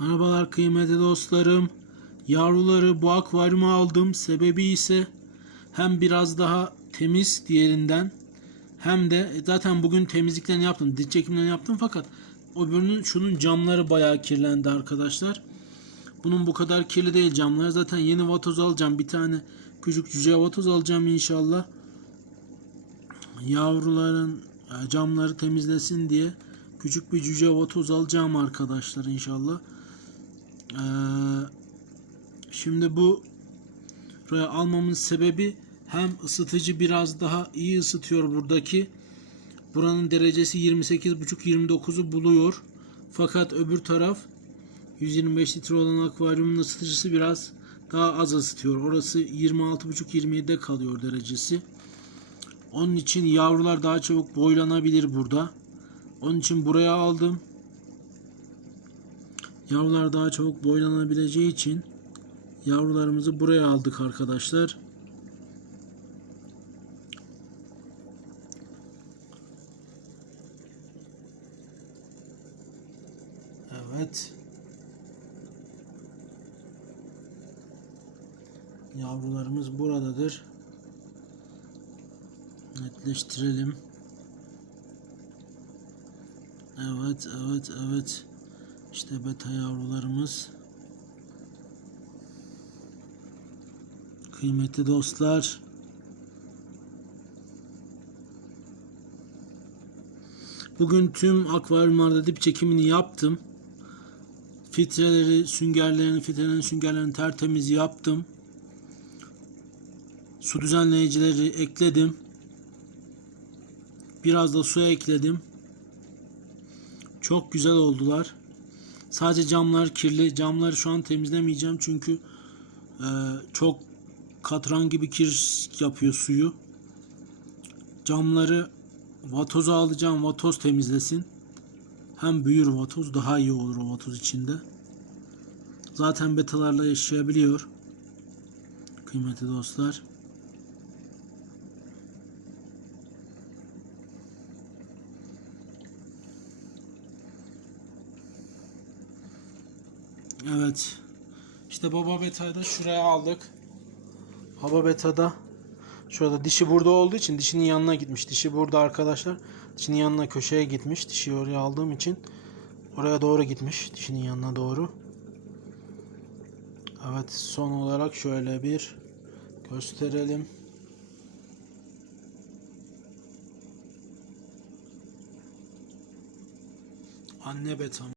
Merhabalar kıymetli dostlarım. Yavruları bu akvaryuma aldım. Sebebi ise hem biraz daha temiz diğerinden hem de e, zaten bugün temizliklerini yaptım. Diş çekimlerini yaptım fakat öbürünün şunun camları bayağı kirlendi arkadaşlar. Bunun bu kadar kirli değil camları. Zaten yeni vatoz alacağım. Bir tane küçük cüce vatoz alacağım inşallah. Yavruların e, camları temizlesin diye küçük bir cüce vatoz alacağım arkadaşlar inşallah. Ee, şimdi bu buraya almamın sebebi hem ısıtıcı biraz daha iyi ısıtıyor buradaki. Buranın derecesi 28,5-29'u buluyor. Fakat öbür taraf 125 litre olan akvaryumun ısıtıcısı biraz daha az ısıtıyor. Orası 26,5-27'de kalıyor derecesi. Onun için yavrular daha çabuk boylanabilir burada. Onun için buraya aldım. Yavrular daha çabuk boylanabileceği için yavrularımızı buraya aldık arkadaşlar. Evet. Yavrularımız buradadır. Netleştirelim. Evet, evet, evet. İşte beta yavrularımız. Kıymetli dostlar. Bugün tüm akvaryumlarda dip çekimini yaptım. Filtreleri, süngerlerini, filtrelerin süngerlerini tertemiz yaptım. Su düzenleyicileri ekledim. Biraz da su ekledim. Çok güzel oldular. Sadece camlar kirli. Camları şu an temizlemeyeceğim çünkü e, çok katran gibi kir yapıyor suyu. Camları vatoza alacağım. Vatoz temizlesin. Hem büyür vatoz daha iyi olur o vatoz içinde. Zaten betalarla yaşayabiliyor. Kıymetli dostlar. Evet. İşte baba beta'yı da şuraya aldık. Baba beta'da şurada dişi burada olduğu için dişinin yanına gitmiş. Dişi burada arkadaşlar. Dişinin yanına köşeye gitmiş. Dişi oraya aldığım için oraya doğru gitmiş. Dişinin yanına doğru. Evet son olarak şöyle bir gösterelim. Anne betam.